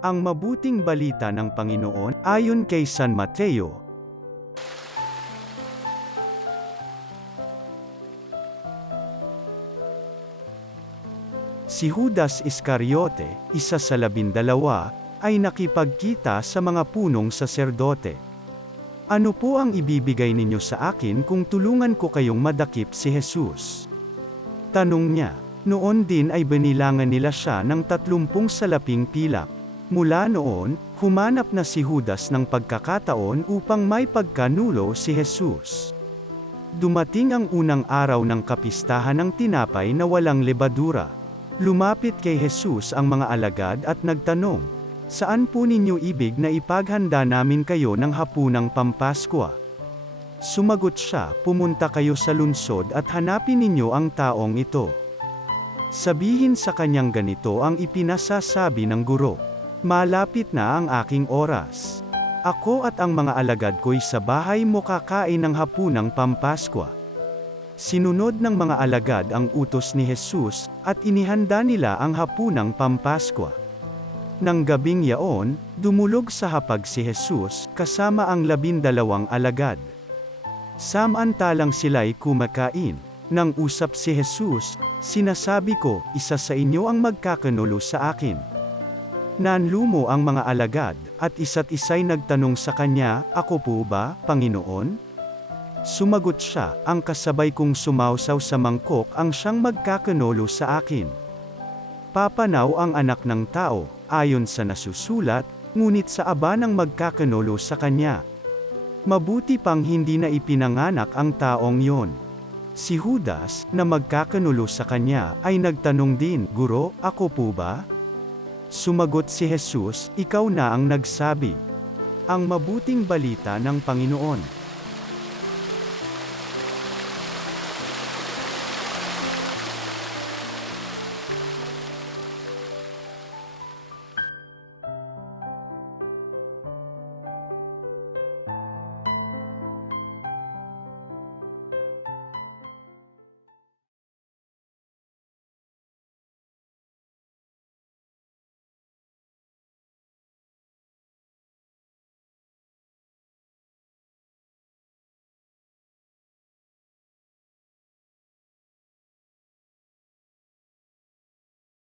Ang mabuting balita ng Panginoon ayon kay San Mateo. Si Judas Iscariote, isa sa 12, ay nakipagkita sa mga punong saserdote. Ano po ang ibibigay ninyo sa akin kung tulungan ko kayong madakip si Jesus? Tanong niya. Noon din ay binilangan nila siya ng 30 salaping pilak. Mula noon, humanap na si Judas ng pagkakataon upang may pagkanulo si Jesus. Dumating ang unang araw ng kapistahan ng tinapay na walang lebadura. Lumapit kay Jesus ang mga alagad at nagtanong, "Saan po ninyo ibig na ipaghanda namin kayo ng hapunang Pampaskwa?" Sumagot siya, "Pumunta kayo sa lungsod at hanapin ninyo ang taong ito. Sabihin sa kanyang ganito ang ipinasasabi ng guro. Malapit na ang aking oras. Ako at ang mga alagad ko'y sa bahay mo kakain ng hapunang Pampaskwa." Sinunod ng mga alagad ang utos ni Jesus, at inihanda nila ang hapunang Pampaskwa. Nang gabing yaon, dumulog sa hapag si Jesus, kasama ang 12 alagad. Samantalang sila'y kumakain, nang usap si Jesus, "Sinasabi ko, isa sa inyo ang magkakanulo sa akin." Nanlumo ang mga alagad, at isa't isa'y nagtanong sa kanya, "Ako po ba, Panginoon?" Sumagot siya, "Ang kasabay kong sumawsaw sa mangkok ang siyang magkakanulo sa akin. Papanaw ang anak ng tao, ayon sa nasusulat, ngunit sa aba ng magkakanulo sa kanya. Mabuti pang hindi na ipinanganak ang taong yon." Si Judas, na magkakanulo sa kanya, ay nagtanong din, "Guro, ako po ba?" Sumagot si Jesus, "Ikaw na ang nagsabi." Ang mabuting balita ng Panginoon.